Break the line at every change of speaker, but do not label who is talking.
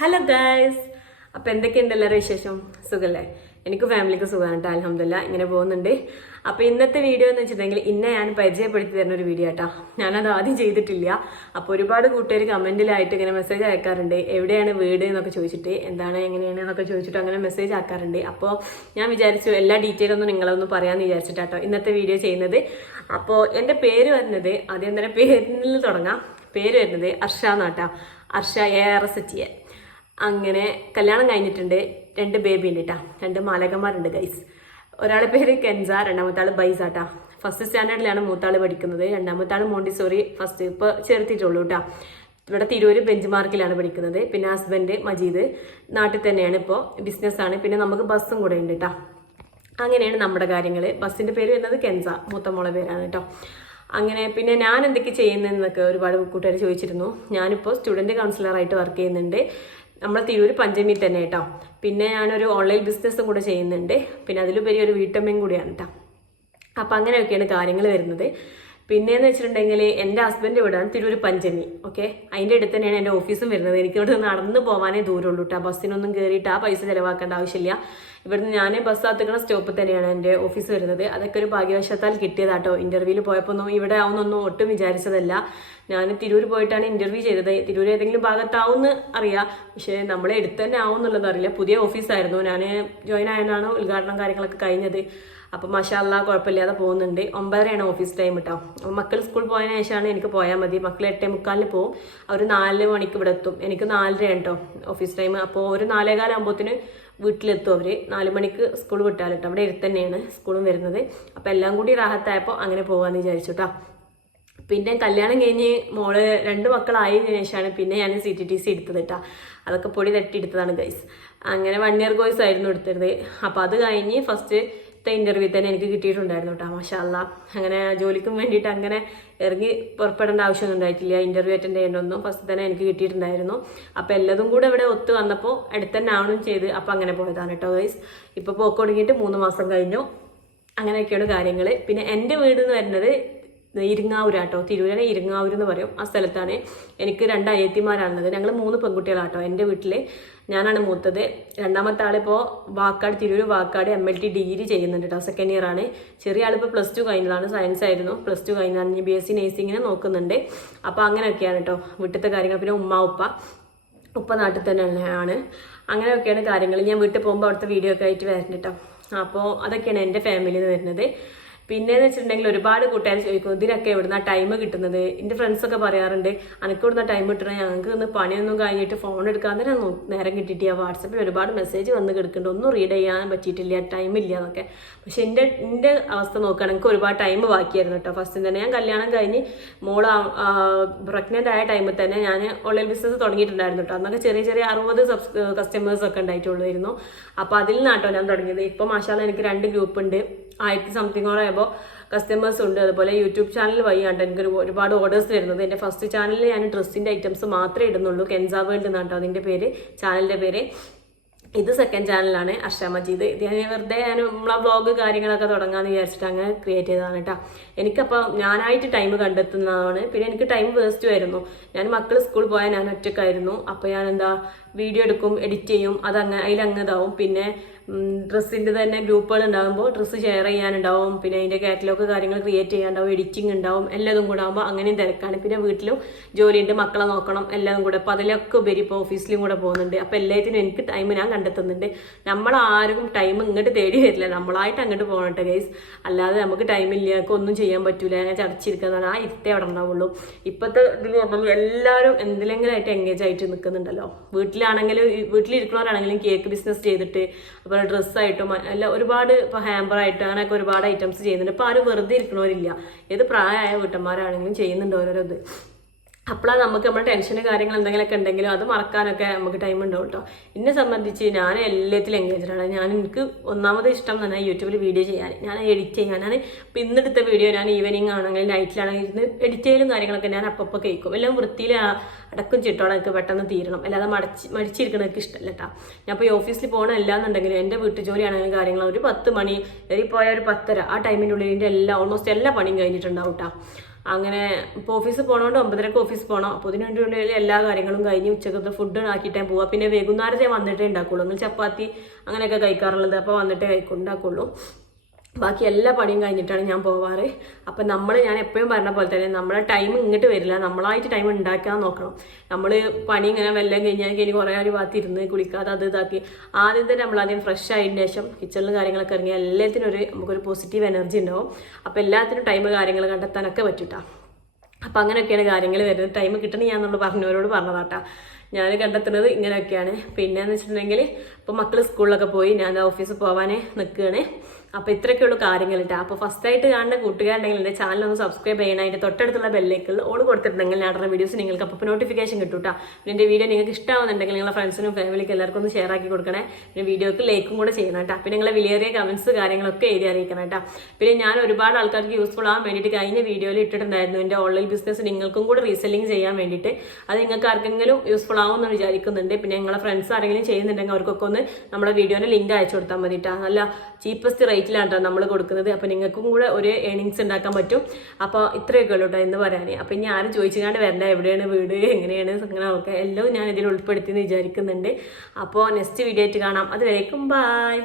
Hello guys അപ്പോൾ എന്തൊക്കെയുണ്ട് എല്ലാവരും വിശേഷം? സുഖല്ലേ? എനിക്ക് ഫാമിലിക്ക് സുഖമാണ് കേട്ടോ അലഹമില്ല ഇങ്ങനെ പോകുന്നുണ്ട്. അപ്പോൾ ഇന്നത്തെ വീഡിയോ എന്ന് വെച്ചിട്ടുണ്ടെങ്കിൽ ഇന്നെ ഞാൻ പരിചയപ്പെടുത്തി തരുന്ന ഒരു വീഡിയോ കേട്ടോ ഞാനത് ആദ്യം ചെയ്തിട്ടില്ല. അപ്പോൾ ഒരുപാട് കൂട്ടുകാർ കമന്റിലായിട്ട് ഇങ്ങനെ മെസ്സേജ് അയക്കാറുണ്ട്. എവിടെയാണ് വീട് എന്നൊക്കെ ചോദിച്ചിട്ട് എന്താണ് എങ്ങനെയാണ് എന്നൊക്കെ ചോദിച്ചിട്ട് അങ്ങനെ മെസ്സേജ് ആക്കാറുണ്ട്. അപ്പോൾ ഞാൻ വിചാരിച്ചു എല്ലാ ഡീറ്റെയിൽ ഒന്നും നിങ്ങളൊന്ന് പറയാമെന്ന് വിചാരിച്ചിട്ടാട്ടോ ഇന്നത്തെ വീഡിയോ ചെയ്യുന്നത്. അപ്പോൾ എന്റെ പേര് വരുന്നത് ആദ്യം തന്നെ പേരിൽ തുടങ്ങാം. പേര് വരുന്നത് Arsha എന്നാട്ടാ. Arsha A R S H A അങ്ങനെ കല്യാണം കഴിഞ്ഞിട്ടുണ്ട് രണ്ട് ബേബി ഉണ്ട് കേട്ടാ രണ്ട് മാലകന്മാരുണ്ട് ഗൈസ് ഒരാളെ പേര് കെൻസ രണ്ടാമത്തെ ആൾ കേട്ടാ ഫസ്റ്റ് സ്റ്റാൻഡേർഡിലാണ് മൂത്താൾ പഠിക്കുന്നത്. രണ്ടാമത്തെ ആൾ മോണ്ടിസോറി ഫസ്റ്റ് ഇപ്പോൾ ചേർത്തിട്ടുള്ളൂ കേട്ടാ ഇവിടെ തിരൂര് ബെഞ്ച് മാർക്കിലാണ് പഠിക്കുന്നത്. പിന്നെ ഹസ്ബൻഡ് മജീദ്. നാട്ടിൽ തന്നെയാണ് ഇപ്പോൾ ബിസിനസ്സാണ് പിന്നെ നമുക്ക് ബസ്സും കൂടെ ഉണ്ട് കേട്ടോ അങ്ങനെയാണ് നമ്മുടെ കാര്യങ്ങൾ ബസ്സിന്റെ പേര് വരുന്നത് കെൻസ. മൂത്തമോളെ പേരാണ് കേട്ടോ അങ്ങനെ പിന്നെ ഞാൻ എന്തൊക്കെ ചെയ്യുന്നതെന്നൊക്കെ ഒരുപാട് കൂട്ടുകാർ ചോദിച്ചിരുന്നു. ഞാനിപ്പോൾ സ്റ്റുഡന്റ് കൗൺസിലറായിട്ട് വർക്ക് ചെയ്യുന്നുണ്ട്. നമ്മൾ തിരൂർ പഞ്ചമി തന്നെ കേട്ടോ. പിന്നെ ഞാനൊരു ഓൺലൈൻ ബിസിനസ്സും കൂടെ ചെയ്യുന്നുണ്ട്. പിന്നെ അതിലുപരി ഒരു വീട്ടമ്മയും കൂടിയാണ് കേട്ടോ. അപ്പം അങ്ങനെയൊക്കെയാണ് കാര്യങ്ങൾ വരുന്നത്. പിന്നെയെന്ന് വെച്ചിട്ടുണ്ടെങ്കിൽ എന്റെ ഹസ്ബൻഡ് ഇവിടെയാണ് തിരൂർ പഞ്ചമി ഓക്കെ അതിന്റെ അടുത്ത് തന്നെയാണ് എന്റെ ഓഫീസും വരുന്നത്. എനിക്ക് ഇവിടെ നടന്ന് പോകാനേ ദൂരമുള്ളൂ കേട്ടോ. ബസ്സിനൊന്നും കയറിയിട്ട് ആ പൈസ ചിലവാക്കേണ്ട ആവശ്യമില്ല. ഇവിടുന്ന് ഞാൻ ബസ് ആത്തുക്കുന്ന സ്റ്റോപ്പ് തന്നെയാണ് എന്റെ ഓഫീസ് വരുന്നത്. അതൊക്കെ ഒരു ഭാഗ്യവശത്താൽ കിട്ടിയതാട്ടോ. ഇന്റർവ്യൂവിൽ പോയപ്പോൾ ഒന്നും ഇവിടെ ആവുന്നൊന്നും ഒട്ടും വിചാരിച്ചതല്ല. ഞാൻ തിരൂർ പോയിട്ടാണ് ഇന്റർവ്യൂ ചെയ്തത്. തിരൂർ ഏതെങ്കിലും ഭാഗത്താവുമെന്ന് അറിയാം. പക്ഷേ നമ്മളെ എടുത്ത് തന്നെ ആവും എന്നുള്ളത് അറിയില്ല. പുതിയ ഓഫീസായിരുന്നു ഞാൻ ജോയിൻ ആയതാണ് ഉദ്ഘാടനം കാര്യങ്ങളൊക്കെ കഴിഞ്ഞത്. അപ്പം മഷാല്ല കുഴപ്പമില്ലാതെ പോകുന്നുണ്ട്. ഒമ്പതരയാണ് ഓഫീസ് ടൈം കേട്ടോ അപ്പം മക്കൾ സ്കൂൾ പോയതിനു ശേഷമാണ് എനിക്ക് പോയാൽ മതി. മക്കൾ എട്ടേ മുക്കാലിന് പോകും അവർ നാല് മണിക്ക് ഇവിടെ എത്തും. എനിക്ക് നാലരയാണ് കേട്ടോ ഓഫീസ് ടൈം അപ്പോൾ ഒരു നാലേകാലാകുമ്പോഴത്തേന് വീട്ടിലെത്തും അവർ നാല് മണിക്ക് സ്കൂൾ കേട്ടോ അവിടെ തന്നെയാണ് സ്കൂളും വരുന്നത്. അപ്പോൾ എല്ലാം കൂടി റാഹത്തായപ്പോൾ അങ്ങനെ പോകാമെന്ന് വിചാരിച്ചു കേട്ടോ പിന്നെ കല്യാണം കഴിഞ്ഞ് മോൾ രണ്ട് മക്കളായതിനു ശേഷമാണ് പിന്നെ ഞാൻ സി ടി ടി സി എടുത്തത് കേട്ടോ അതൊക്കെ പൊടി തട്ടി എടുത്തതാണ് ഗൈസ് അങ്ങനെ വൺ ഇയർ കോഴ്സ് ആയിരുന്നു എടുത്തത്. അപ്പോൾ അത് കഴിഞ്ഞ് ഫസ്റ്റ് ഇന്റർവ്യൂ തന്നെ എനിക്ക് കിട്ടിയിട്ടുണ്ടായിരുന്നു കേട്ടോ മാഷാല്ല അങ്ങനെ ജോലിക്കും വേണ്ടിയിട്ട് അങ്ങനെ ഇറങ്ങി പുറപ്പെടേണ്ട ആവശ്യമൊന്നും ഉണ്ടായിട്ടില്ല. ഇന്റർവ്യൂ അറ്റൻഡ് ചെയ്യേണ്ടതൊന്നും ഫസ്റ്റ് തന്നെ എനിക്ക് കിട്ടിയിട്ടുണ്ടായിരുന്നു. അപ്പോൾ എല്ലാതും കൂടെ ഇവിടെ ഒത്തു വന്നപ്പോൾ അടുത്ത് തന്നെ ആവണം ചെയ്ത് അപ്പോൾ അങ്ങനെ പോയതാണ് കേട്ടോ ഗൈസ് ഇപ്പോൾ പോക്കൊടുങ്ങിയിട്ട് മൂന്ന് മാസം കഴിഞ്ഞു. അങ്ങനെയൊക്കെയാണ് കാര്യങ്ങൾ പിന്നെ എന്റെ വീട് എന്ന് വരുന്നത് ഇരിങ്ങാവൂരാട്ടോ തിരൂരാണ് ഇരുങ്ങാവൂർ എന്ന് പറയും. ആ സ്ഥലത്താണ് എനിക്ക് രണ്ട് അനിയത്തിമാരാണുള്ളത്. ഞങ്ങൾ മൂന്ന് പെൺകുട്ടികളാട്ടോ. എന്റെ വീട്ടിൽ ഞാനാണ് മൂത്തത്. രണ്ടാമത്തെ ആളിപ്പോൾ Vakkad Tirur Vakkad M L T degree ചെയ്യുന്നുണ്ട് കേട്ടോ സെക്കൻഡ് ഇയർ ആണ്. ചെറിയ ആളിപ്പോൾ പ്ലസ് ടു കഴിഞ്ഞതാണ്. സയൻസ് ആയിരുന്നു. പ്ലസ് ടു കഴിഞ്ഞാണ് ഇനി ബി എസ് സി നേഴ്സിങ്ങിനെ നോക്കുന്നുണ്ട്. അപ്പോൾ അങ്ങനെയൊക്കെയാണ് കേട്ടോ വീട്ടിലത്തെ കാര്യങ്ങൾ. പിന്നെ ഉമ്മ ഉപ്പ. ഉപ്പ നാട്ടിൽ തന്നെയാണ് അങ്ങനെയൊക്കെയാണ് കാര്യങ്ങൾ ഞാൻ വീട്ടിൽ പോകുമ്പോൾ അവിടുത്തെ വീഡിയോ ഒക്കെ ആയിട്ട് വരുന്നുണ്ട് കേട്ടോ അപ്പോൾ അതൊക്കെയാണ് എന്റെ ഫാമിലിയിൽ നിന്ന് വരുന്നത്. പിന്നെന്ന് വെച്ചിട്ടുണ്ടെങ്കിൽ ഒരുപാട് കൂട്ടുകാർ ചോദിക്കും ഇതിനൊക്കെ എവിടുന്ന ടൈം കിട്ടുന്നത്? എന്റെ ഫ്രണ്ട്സ് ഒക്കെ പറയാറുണ്ട് അനക്ക് ഇവിടുന്ന ടൈം കിട്ടണം? ഞങ്ങൾക്ക് ഇന്ന് പണിയൊന്നും കഴിഞ്ഞിട്ട് ഫോൺ എടുക്കാൻ തന്നെ നേരം കിട്ടിയിട്ടില്ല. വാട്സപ്പിൽ ഒരുപാട് മെസ്സേജ് വന്ന് കിടക്കുന്നുണ്ട്. ഒന്നും റീഡ് ചെയ്യാൻ പറ്റിയിട്ടില്ല. ടൈം ഇല്ല എന്നൊക്കെ. പക്ഷെ എന്റെ എന്റെ അവസ്ഥ നോക്കുകയാണെങ്കിൽ ഒരുപാട് ടൈം ബാക്കിയായിരുന്നു കേട്ടോ. ഫസ്റ്റ് തന്നെ ഞാൻ കല്യാണം കഴിഞ്ഞ് മോൾ പ്രഗ്നന്റ് ആയ ടൈമിൽ തന്നെ ഞാൻ ഓൺലൈൻ ബിസിനസ് തുടങ്ങിയിട്ടുണ്ടായിരുന്നു കേട്ടോ. അന്നൊക്കെ ചെറിയ ചെറിയ അറുപത് സബ്സ് കസ്റ്റമേഴ്സ് ഒക്കെ ഉണ്ടായിട്ടുള്ളൂ അപ്പോൾ അതിൽ നിന്നാട്ടോ ഞാൻ തുടങ്ങിയത്. ഇപ്പോൾ മാഷാല എനിക്ക് രണ്ട് ഗ്രൂപ്പ് ഉണ്ട്. ആയിരത്തി സംതിങ്ങോളം ആയപ്പോൾ കസ്റ്റമേഴ്സ് ഉണ്ട്. അതുപോലെ യൂട്യൂബ് ചാനൽ വഴിയാണ് എനിക്ക് ഒരു- ഒരുപാട് ഓർഡേഴ്സ് വരുന്നത് എന്റെ ഫസ്റ്റ് ചാനലിൽ ഞാൻ ഡ്രസ്സിന്റെ ഐറ്റംസ് മാത്രമേ ഇടുന്നുള്ളൂ. കെൻസ വേൾഡ് എന്നാണ് കേട്ടോ അതിന്റെ പേര് ചാനലിന്റെ പേര്. ഇത് സെക്കൻഡ് ചാനലാണ് അർഷ മജീദ് ഇത് ഞാൻ വെറുതെ ഞാൻ നമ്മളെ വ്ളോഗ് കാര്യങ്ങളൊക്കെ തുടങ്ങാമെന്ന് വിചാരിച്ചിട്ട് അങ്ങനെ ക്രിയേറ്റ് ചെയ്തതാണ് കേട്ടോ എനിക്കപ്പോൾ ഞാനായിട്ട് ടൈം കണ്ടെത്തുന്നതാണ്. പിന്നെ എനിക്ക് ടൈം വേസ്റ്റ് ആയിരുന്നു. ഞാൻ മക്കൾ സ്കൂളിൽ പോയാൽ ഞാൻ ഒറ്റക്കായിരുന്നു. അപ്പോൾ ഞാൻ എന്താ വീഡിയോ എടുക്കും എഡിറ്റ് ചെയ്യും അതങ്ങ് അതിലങ്ങതാവും. പിന്നെ ഡ്രസ്സിന്റെ തന്നെ ഗ്രൂപ്പുകൾ ഉണ്ടാകുമ്പോൾ ഡ്രസ്സ് ഷെയർ ചെയ്യാനുണ്ടാവും. പിന്നെ അതിന്റെ കാറ്റലോഗ് കാര്യങ്ങൾ ക്രിയേറ്റ് ചെയ്യാനുണ്ടാവും എഡിറ്റിംഗ് ഉണ്ടാവും എല്ലാതും കൂടെ ആകുമ്പോൾ അങ്ങനെയും തിരക്കാണ്. പിന്നെ വീട്ടിലും ജോലിയുണ്ട് മക്കളെ നോക്കണം എല്ലാതും കൂടെ. അപ്പോൾ അതിലൊക്കെ ഉപരി ഇപ്പോൾ ഓഫീസിലും കൂടെ പോകുന്നുണ്ട്. അപ്പോൾ എല്ലാത്തിനും എനിക്ക് ടൈം ഞാൻ കണ്ടെത്തുന്നുണ്ട്. നമ്മൾ ആരും ടൈം ഇങ്ങോട്ട് തേടി വരില്ല. നമ്മളായിട്ട് അങ്ങോട്ട് പോകണട്ടെ ഗൈസ് അല്ലാതെ നമുക്ക് ടൈമില്ല നമുക്ക് ഒന്നും ചെയ്യാൻ പറ്റൂല. ഞാൻ ചടച്ചിരിക്കുന്നതാണ്. ആ ഇരുത്തേ അവിടെ ഉണ്ടാവുള്ളൂ. ഇപ്പോഴത്തെ ഇതിൽ പറഞ്ഞാൽ എല്ലാവരും എന്തിലെങ്കിലും ആയിട്ട് എൻഗേജ് ആയിട്ട് നിൽക്കുന്നുണ്ടല്ലോ വീട്ടിലാണെങ്കിലും വീട്ടിലിരിക്കുന്നവരാണെങ്കിലും കേക്ക് ബിസിനസ് ചെയ്തിട്ട് അതുപോലെ ഡ്രസ്സായിട്ടും അല്ല ഒരുപാട് ഇപ്പോൾ ഹാമ്പറായിട്ട് അങ്ങനെയൊക്കെ ഒരുപാട് ഐറ്റംസ് ചെയ്യുന്നുണ്ട്. ഇപ്പോൾ ആരും വെറുതെ ഇരിക്കണവരില്ല ഏത് പ്രായമായ വീട്ടന്മാരാണെങ്കിലും ചെയ്യുന്നുണ്ട് ഓരോരോ ഇത്. അപ്പോഴാണ് നമുക്ക് നമ്മുടെ ടെൻഷനും കാര്യങ്ങൾ എന്തെങ്കിലുമൊക്കെ ഉണ്ടെങ്കിലും അത് മറക്കാനൊക്കെ നമുക്ക് ടൈം ഉണ്ടാവും കേട്ടോ എന്നെ സംബന്ധിച്ച് ഞാൻ എല്ലാത്തിലും എൻഗേജ്ഡ് ആണ്. ഞാൻ എനിക്ക് ഒന്നാമത് ഇഷ്ടം തന്നെ യൂട്യൂബിൽ വീഡിയോ ചെയ്യാൻ. ഞാൻ എഡിറ്റ് ചെയ്യാൻ. ഞാൻ ഇപ്പം ഇന്നെടുത്ത വീഡിയോ ഞാൻ ഈവനിങ് ആണെങ്കിലും നൈറ്റിലാണെങ്കിൽ ഇരുന്ന് എഡിറ്റ് ചെയ്യലും കാര്യങ്ങളൊക്കെ ഞാൻ അപ്പം കേൾക്കും. എല്ലാം വൃത്തിയിൽ അടക്കം ചിട്ടോടെ എനിക്ക് പെട്ടെന്ന് തീരണം. അല്ലാതെ മടച്ച് മടിച്ചിരിക്കണം എനിക്ക് ഇഷ്ടമല്ല കേട്ടോ ഞാൻ ഇപ്പോൾ ഈ ഓഫീസിൽ പോകണം എല്ലാന്നുണ്ടെങ്കിലും എന്റെ വീട്ടു ജോലിയാണെങ്കിലും കാര്യങ്ങൾ ഒരു പത്ത് മണി പോയ ഒരു പത്തര ആ ടൈമിന്റെ ഉള്ളിൽ എന്റെ എല്ലാ ഓൾമോസ്റ്റ് എല്ലാ പണിയും കഴിഞ്ഞിട്ടുണ്ടാവും കേട്ടോ അങ്ങനെ ഇപ്പോൾ ഓഫീസിൽ പോകണോണ്ട് ഒമ്പതരക്ക് ഓഫീസ് പോകണം അപ്പോൾ ഇതിന് വേണ്ടി എല്ലാ കാര്യങ്ങളും കഴിഞ്ഞ് ഉച്ചക്കത്തെ ഫുഡ് ആക്കിയിട്ടേ പോവാ. പിന്നെ വൈകുന്നേരത്തെ വന്നിട്ടേ ഉണ്ടാക്കുള്ളൂ. നിങ്ങൾ ചപ്പാത്തി അങ്ങനെയൊക്കെ കഴിക്കാറുള്ളത്. അപ്പോൾ വന്നിട്ടേ ഉണ്ടാക്കുള്ളൂ. ബാക്കി എല്ലാ പണിയും കഴിഞ്ഞിട്ടാണ് ഞാൻ പോവാറ്. അപ്പം നമ്മൾ ഞാൻ എപ്പോഴും പറഞ്ഞ പോലെ തന്നെ നമ്മളെ ടൈം ഇങ്ങോട്ട് വരില്ല. നമ്മളായിട്ട് ടൈം ഉണ്ടാക്കാൻ നോക്കണം. നമ്മൾ പണി ഇങ്ങനെ വെല്ലം കഴിഞ്ഞാൽ കഴിഞ്ഞ് കുറേ ഒരു ഭാഗത്ത് ഇരുന്ന് കുളിക്കാതെ അത് ഇതാക്കി. ആദ്യം തന്നെ നമ്മൾ ആദ്യം ഫ്രഷ് ആയതിന് ശേഷം കിച്ചണിലും കാര്യങ്ങളൊക്കെ ഇറങ്ങി എല്ലാത്തിനും ഒരു നമുക്കൊരു പോസിറ്റീവ് എനർജി ഉണ്ടാവും. അപ്പോൾ എല്ലാത്തിനും ടൈം കാര്യങ്ങൾ കണ്ടെത്താനൊക്കെ പറ്റൂട്ടാ. അപ്പം അങ്ങനെയൊക്കെയാണ് കാര്യങ്ങൾ വരുന്നത്. ടൈം കിട്ടണേ ഞാൻ നമ്മൾ പറഞ്ഞവരോട് പറഞ്ഞതാട്ടാ. ഞാൻ കണ്ടെത്തുന്നത് ഇങ്ങനെയൊക്കെയാണ്. പിന്നെ എന്ന് വെച്ചിട്ടുണ്ടെങ്കിൽ ഇപ്പോൾ മക്കൾ സ്കൂളിലൊക്കെ പോയി ഞാൻ ഓഫീസിൽ പോകാനേ നിൽക്കുകയാണ് അപ്പോൾ ഇത്രയൊക്കെയുള്ളൂ കാര്യങ്ങൾ കേട്ടോ അപ്പോൾ ഫസ്റ്റ് ആയിട്ട് കാണുന്ന കൂട്ടുകാരുണ്ടെങ്കിൽ എന്റെ ചാനൽ ഒന്ന് സബ്സ്ക്രൈബ് ചെയ്യണം അതിന്റെ തൊട്ടടുത്തുള്ള ബെല്ലേക്കിൽ ഓൾ കൊടുത്തിട്ടുണ്ടെങ്കിൽ ഞാൻ വീഡിയോസ് നിങ്ങൾക്ക് അപ്പൊ നോട്ടിഫിക്കേഷൻ കിട്ടും കേട്ടോ പിന്നെ എന്റെ വീഡിയോ നിങ്ങൾക്ക് ഇഷ്ടമാവുന്നുണ്ടെങ്കിൽ നിങ്ങളുടെ ഫ്രണ്ട്സിനും ഫാമിലിക്ക് എല്ലാവർക്കും ഒന്ന് ഷെയർ ആക്കി കൊടുക്കണേ. പിന്നെ വീഡിയോക്ക് ലൈക്കും കൂടെ ചെയ്യണം കേട്ടോ പിന്നെ നിങ്ങളെ വിലയേറിയ കമൻസ് കാര്യങ്ങളൊക്കെ എഴുതി അറിയിക്കണം കേട്ടോ പിന്നെ ഞാൻ ഒരുപാട് ആൾക്കാർക്ക് യൂസ്ഫുൾ ആവാൻ വേണ്ടിയിട്ട് കഴിഞ്ഞ വീഡിയോയിൽ ഇട്ടിട്ടുണ്ടായിരുന്നു എന്റെ ഓൺലൈൻ ബിസിനസ് നിങ്ങൾക്കും കൂടെ റീസെല്ലിംഗ് ചെയ്യാൻ വേണ്ടിയിട്ട്. അത് നിങ്ങൾക്ക് ആർക്കെങ്കിലും യൂസ്ഫുൾ ആവുമെന്ന് വിചാരിക്കുന്നുണ്ട്. പിന്നെ ഞങ്ങളെ ഫ്രണ്ട്സ് ആരെങ്കിലും ചെയ്യുന്നുണ്ടെങ്കിൽ അവർക്കൊക്കെ ഒന്ന് നമ്മുടെ വീഡിയോയുടെ ലിങ്ക് അയച്ചു കൊടുത്താൽ മതി കേട്ടോ നല്ല ചീപ്പസ്റ്റ് റേറ്റിലാണ് കേട്ടോ നമ്മൾ കൊടുക്കുന്നത്. അപ്പോൾ നിങ്ങൾക്കും കൂടെ ഒരു ഏണിങ്സ് ഉണ്ടാക്കാൻ പറ്റും. അപ്പോൾ ഇത്രയൊക്കെ ഉള്ളൂ കേട്ടോ എന്ന് പറയാൻ അപ്പോൾ ഇനി ആരും ചോദിച്ചുകൊണ്ട് വരണ്ട. എവിടെയാണ് വീട്? എങ്ങനെയാണ്? അങ്ങനെ ഒക്കെ എല്ലാം ഞാൻ ഇതിൽ ഉൾപ്പെടുത്തി എന്ന് വിചാരിക്കുന്നുണ്ട്. അപ്പോൾ നെക്സ്റ്റ് വീഡിയോ ആയിട്ട് കാണാം. അതുവരേക്കും ബായ്